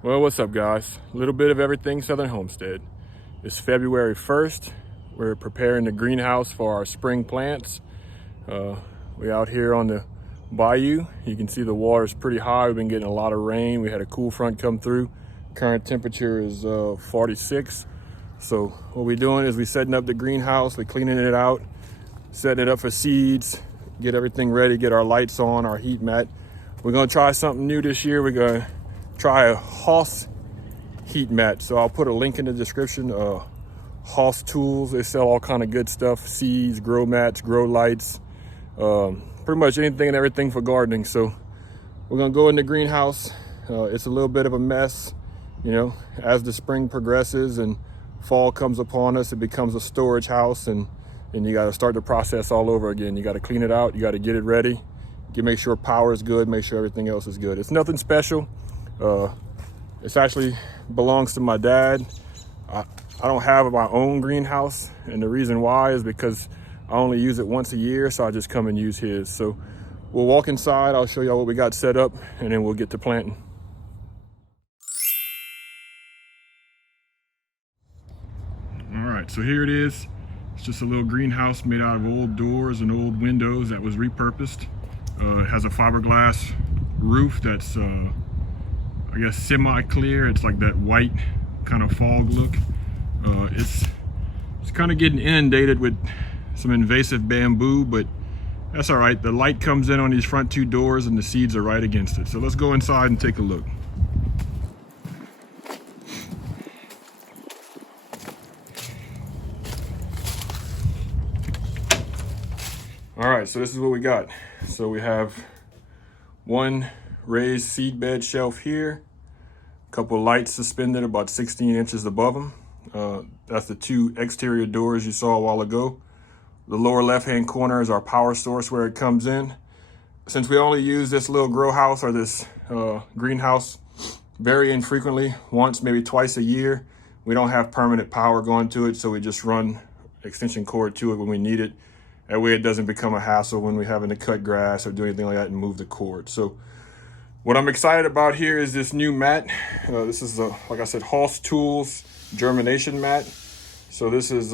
Well, what's up, guys? A little bit of everything Southern Homestead. It's February 1st. We're preparing the greenhouse for our spring plants. We're out here on the bayou. You can see the water's pretty high. We've been getting a lot of rain. We had a cool front come through. Current temperature is 46. So what we're doing is we're setting up the greenhouse, we're cleaning it out, setting it up for seeds, get everything ready, get our lights on, our heat mat. We're gonna try something new this year. We're gonna try a Hoss heat mat. So I'll put a link in the description. Hoss Tools, they sell all kind of good stuff, seeds, grow mats, grow lights, pretty much anything and everything for gardening. So we're gonna go in the greenhouse. It's a little bit of a mess, you know, as the spring progresses and fall comes upon us, it becomes a storage house, and you got to start the process all over again. You got to clean it out, you got to get it ready, make sure power is good, make sure everything else is good. It's nothing special. It's actually belongs to my dad. I don't have my own greenhouse, and the reason why is because I only use it once a year, so I just come and use his. So we'll walk inside, I'll show y'all what we got set up, and then we'll get to planting. All right, so here it is. It's just a little greenhouse made out of old doors and old windows that was repurposed. It has a fiberglass roof that's I guess semi-clear. It's like that white kind of fog look. It's kind of getting inundated with some invasive bamboo, but that's all right. The light comes in on these front two doors and the seeds are right against it. So let's go inside and take a look. All right, so this is what we got. So we have one raised seed bed shelf here, a couple lights suspended about 16 inches above them. That's the two exterior doors you saw a while ago. The lower left-hand corner is our power source where it comes in. Since we only use this little grow house or this greenhouse very infrequently, once, maybe twice a year, we don't have permanent power going to it, so we just run extension cord to it when we need it. That way it doesn't become a hassle when we're having to cut grass or do anything like that and move the cord. So what I'm excited about here is this new mat. This is, like I said, Hoss Tools germination mat. So this is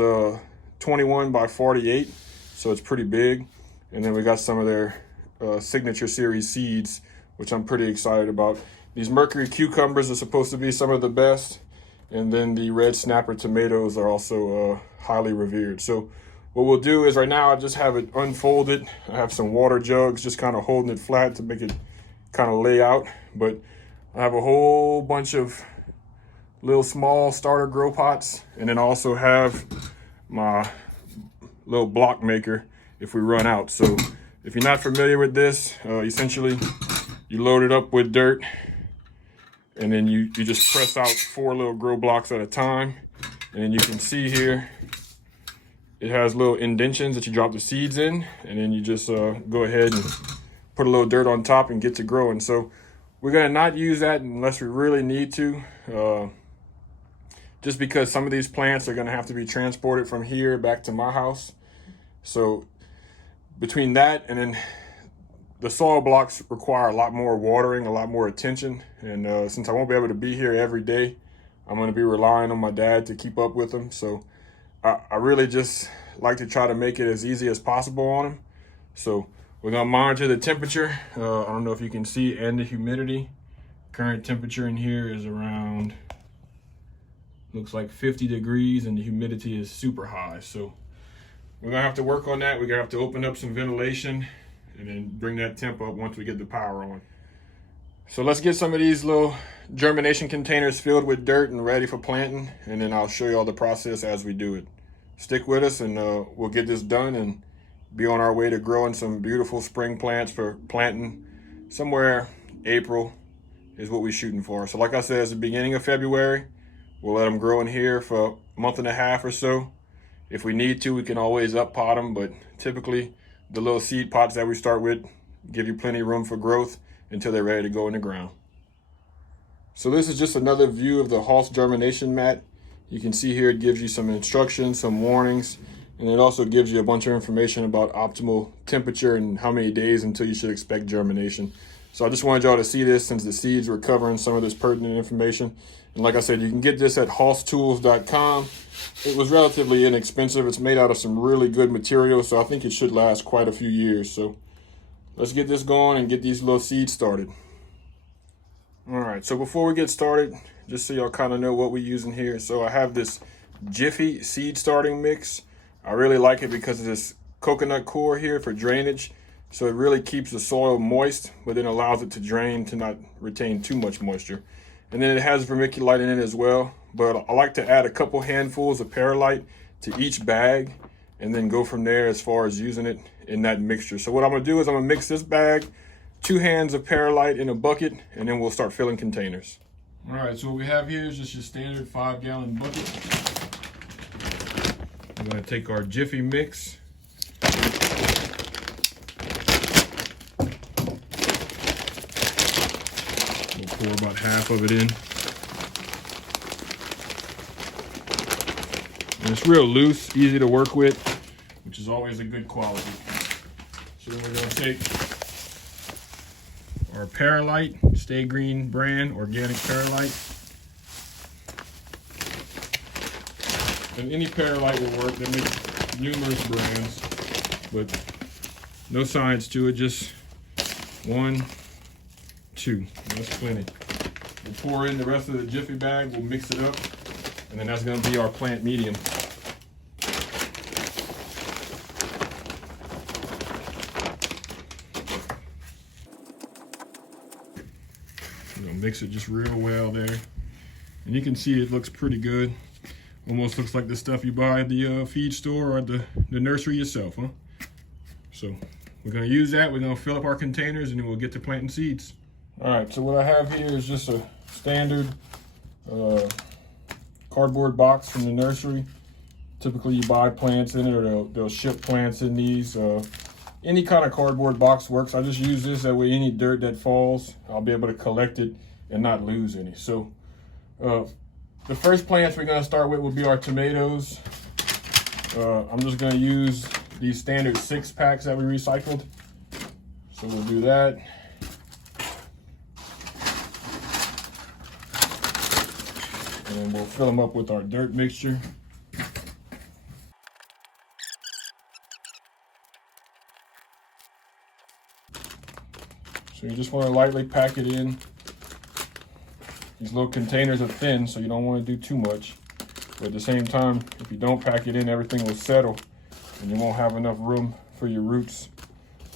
21 by 48, so it's pretty big. And then we got some of their signature series seeds, which I'm pretty excited about. These Mercury cucumbers are supposed to be some of the best. And then the red snapper tomatoes are also highly revered. So what we'll do is right now I just have it unfolded. I have some water jugs just kind of holding it flat to make it kind of lay out. But I have a whole bunch of little small starter grow pots. And then I also have my little block maker if we run out. So if you're not familiar with this, essentially you load it up with dirt and then you just press out 4 little grow blocks at a time. And then you can see here, it has little indentions that you drop the seeds in, and then you just go ahead and put a little dirt on top and get to growing. So we're gonna not use that unless we really need to, just because some of these plants are gonna have to be transported from here back to my house. So between that and then the soil blocks require a lot more watering, a lot more attention. And since I won't be able to be here every day, I'm gonna be relying on my dad to keep up with them. So I really just like to try to make it as easy as possible on them. So we're gonna monitor the temperature. I don't know if you can see, and the humidity. Current temperature in here is around, looks like 50 degrees, and the humidity is super high. So we're gonna have to work on that. We're gonna have to open up some ventilation and then bring that temp up once we get the power on. So let's get some of these little germination containers filled with dirt and ready for planting, and then I'll show you all the process as we do it. Stick with us and we'll get this done and be on our way to growing some beautiful spring plants for planting somewhere April is what we're shooting for. So like I said, it's the beginning of February. We'll let them grow in here for a month and a half or so. If we need to, we can always up pot them, but typically the little seed pots that we start with give you plenty of room for growth until they're ready to go in the ground. So this is just another view of the Hoss germination mat. You can see here it gives you some instructions, some warnings, and it also gives you a bunch of information about optimal temperature and how many days until you should expect germination. So I just wanted y'all to see this since the seeds were covering some of this pertinent information. And like I said, you can get this at hosstools.com. It was relatively inexpensive. It's made out of some really good material, so I think it should last quite a few years. So let's get this going and get these little seeds started. All right, so before we get started, just so y'all kind of know what we're using here. So I have this Jiffy seed starting mix. I really like it because of this coconut core here for drainage. So it really keeps the soil moist, but then allows it to drain to not retain too much moisture. And then it has vermiculite in it as well. But I like to add a couple handfuls of perlite to each bag and then go from there as far as using it in that mixture. So what I'm gonna do is I'm gonna mix this bag, 2 hands of perlite in a bucket, and then we'll start filling containers. All right, so what we have here is just your standard 5-gallon bucket. We're gonna take our Jiffy mix. We'll pour about half of it in. And it's real loose, easy to work with, which is always a good quality. So then we're gonna take our perlite, Stay Green brand, organic perlite. And any perlite will work. They make numerous brands, but no science to it, just 1, 2. That's plenty. We'll pour in the rest of the Jiffy bag, we'll mix it up, and then that's gonna be our plant medium. Mix it just real well there. And you can see it looks pretty good. Almost looks like the stuff you buy at the feed store or at the nursery yourself, huh? So we're gonna use that. We're gonna fill up our containers and then we'll get to planting seeds. All right, so what I have here is just a standard cardboard box from the nursery. Typically you buy plants in it, or they'll ship plants in these. Any kind of cardboard box works. I just use this, that way any dirt that falls, I'll be able to collect it and not lose any. So the first plants we're gonna start with will be our tomatoes. I'm just gonna use these standard 6-packs that we recycled. So we'll do that. And then we'll fill them up with our dirt mixture. So you just want to lightly pack it in. These little containers are thin, so you don't want to do too much. But at the same time, if you don't pack it in, everything will settle and you won't have enough room for your roots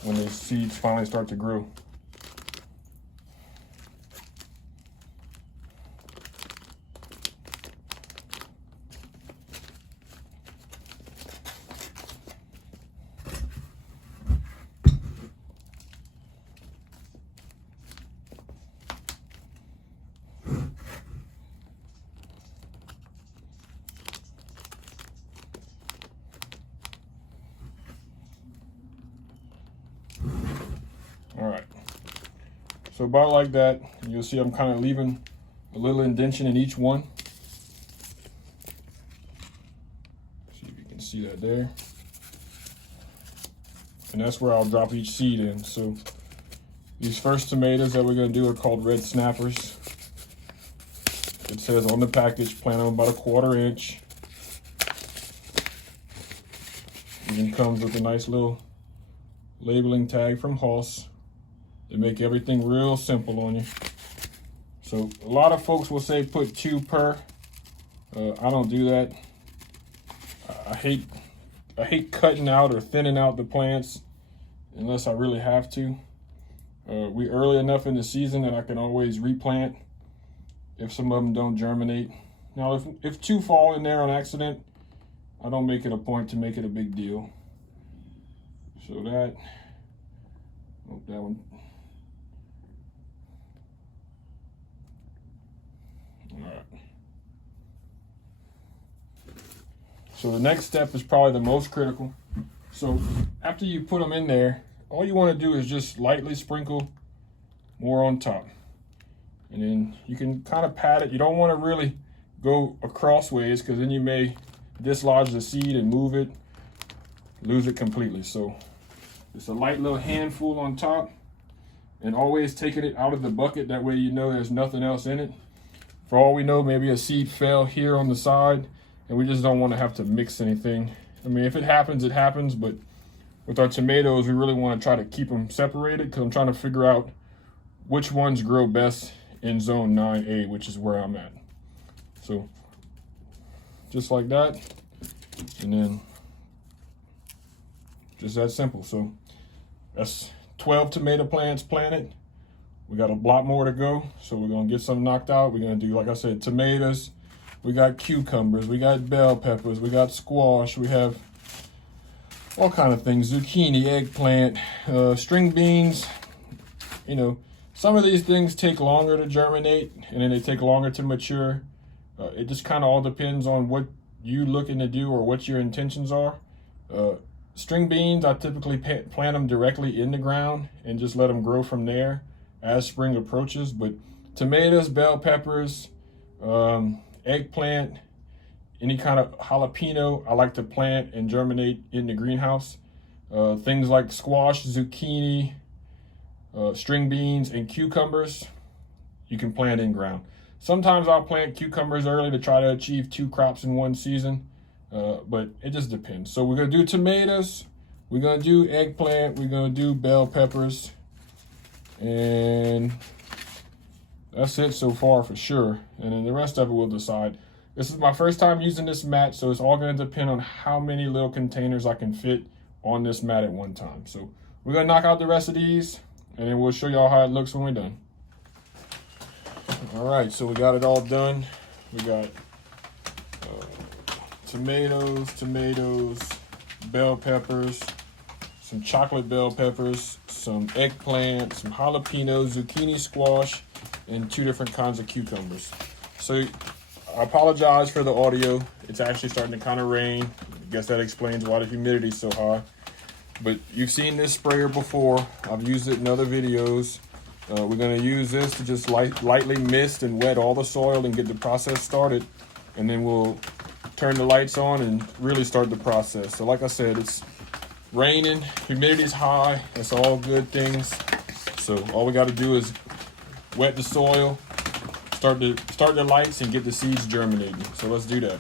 when the seeds finally start to grow. All right, so about like that. You'll see I'm kind of leaving a little indentation in each one. See if you can see that there. And that's where I'll drop each seed in. So these first tomatoes that we're gonna do are called red snappers. It says on the package, plant them about 1/4 inch. And then comes with a nice little labeling tag from Hoss. They make everything real simple on you. So a lot of folks will say put 2 per. I don't do that. I hate cutting out or thinning out the plants unless I really have to. We're early enough in the season that I can always replant if some of them don't germinate. Now, if 2 fall in there on accident, I don't make it a point to make it a big deal. So that, oh, that one. All right. So the next step is probably the most critical. So after you put them in there, all you want to do is just lightly sprinkle more on top. And then you can kind of pat it. You don't want to really go across ways because then you may dislodge the seed and move it, lose it completely. So just a light little handful on top. and always taking it out of the bucket. That way you know there's nothing else in it. For all we know, maybe a seed fell here on the side, and we just don't want to have to mix anything. I mean, if it happens, it happens, but with our tomatoes, we really want to try to keep them separated, because I'm trying to figure out which ones grow best in zone 9A, which is where I'm at. So just like that, and then just that simple. So that's 12 tomato plants planted. We got a lot more to go, so we're gonna get some knocked out. We're gonna do, like I said, tomatoes. We got cucumbers, we got bell peppers, we got squash, we have all kind of things, zucchini, eggplant, string beans. You know, some of these things take longer to germinate, and then they take longer to mature. It just kind of all depends on what you looking to do or what your intentions are. String beans, I typically plant them directly in the ground and just let them grow from there as spring approaches. But tomatoes, bell peppers, eggplant, any kind of jalapeno, I like to plant and germinate in the greenhouse. Things like squash, zucchini, string beans, and cucumbers, you can plant in ground. Sometimes I'll plant cucumbers early to try to achieve 2 crops in one season, but it just depends. So we're gonna do tomatoes, we're gonna do eggplant, we're gonna do bell peppers, and that's it so far for sure. And then the rest of it we'll decide. This is my first time using this mat, so it's all gonna depend on how many little containers I can fit on this mat at one time. So we're gonna knock out the rest of these, and then we'll show y'all how it looks when we're done. All right, so we got it all done. We got tomatoes, bell peppers, some chocolate bell peppers, some eggplant, some jalapenos, zucchini, squash, and 2 different kinds of cucumbers. So I apologize for the audio. It's actually starting to kind of rain. I guess that explains why the humidity is so high. But you've seen this sprayer before. I've used it in other videos. We're gonna use this to just lightly mist and wet all the soil and get the process started. And then we'll turn the lights on and really start the process. So like I said, it's raining, humidity's high. That's all good things. So all we gotta do is wet the soil, start the lights, and get the seeds germinating. So let's do that.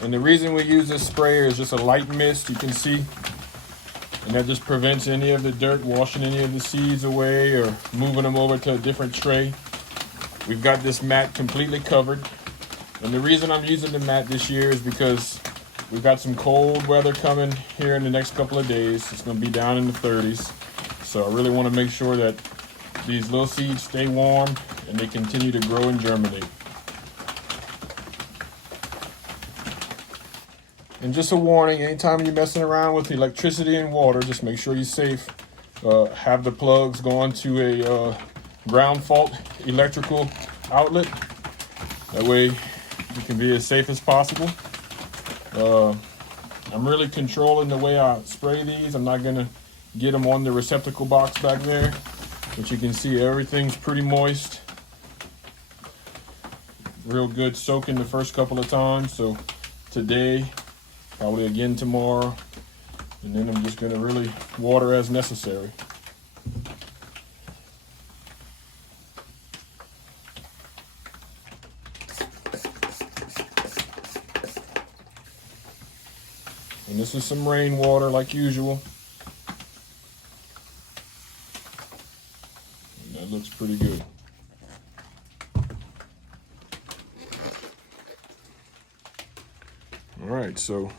And the reason we use this sprayer is just a light mist, you can see, and that just prevents any of the dirt washing any of the seeds away or moving them over to a different tray. We've got this mat completely covered. And the reason I'm using the mat this year is because we've got some cold weather coming here in the next couple of days. It's gonna be down in the 30s. So I really wanna make sure that these little seeds stay warm and they continue to grow and germinate. And just a warning, anytime you're messing around with electricity and water, just make sure you're safe. Have the plugs going to a ground fault electrical outlet. That way you can be as safe as possible. I'm really controlling the way I spray these. I'm not gonna get them on the receptacle box back there, but you can see everything's pretty moist. Real good soaking the first couple of times. So today, probably again tomorrow, and then I'm just gonna really water as necessary. And this is some rainwater like usual. And that looks pretty good. All right, so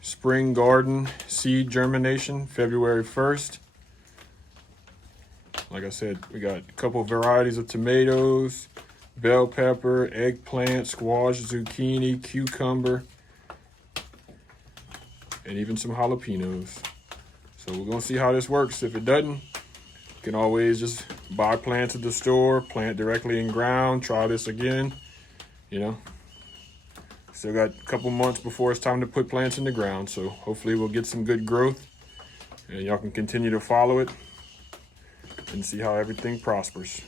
spring garden seed germination, February 1st. Like I said, we got a couple varieties of tomatoes, bell pepper, eggplant, squash, zucchini, cucumber, and even some jalapenos. So we're gonna see how this works. If it doesn't, you can always just buy plants at the store, plant directly in ground, try this again, you know. Still got a couple months before it's time to put plants in the ground, so hopefully we'll get some good growth and y'all can continue to follow it and see how everything prospers.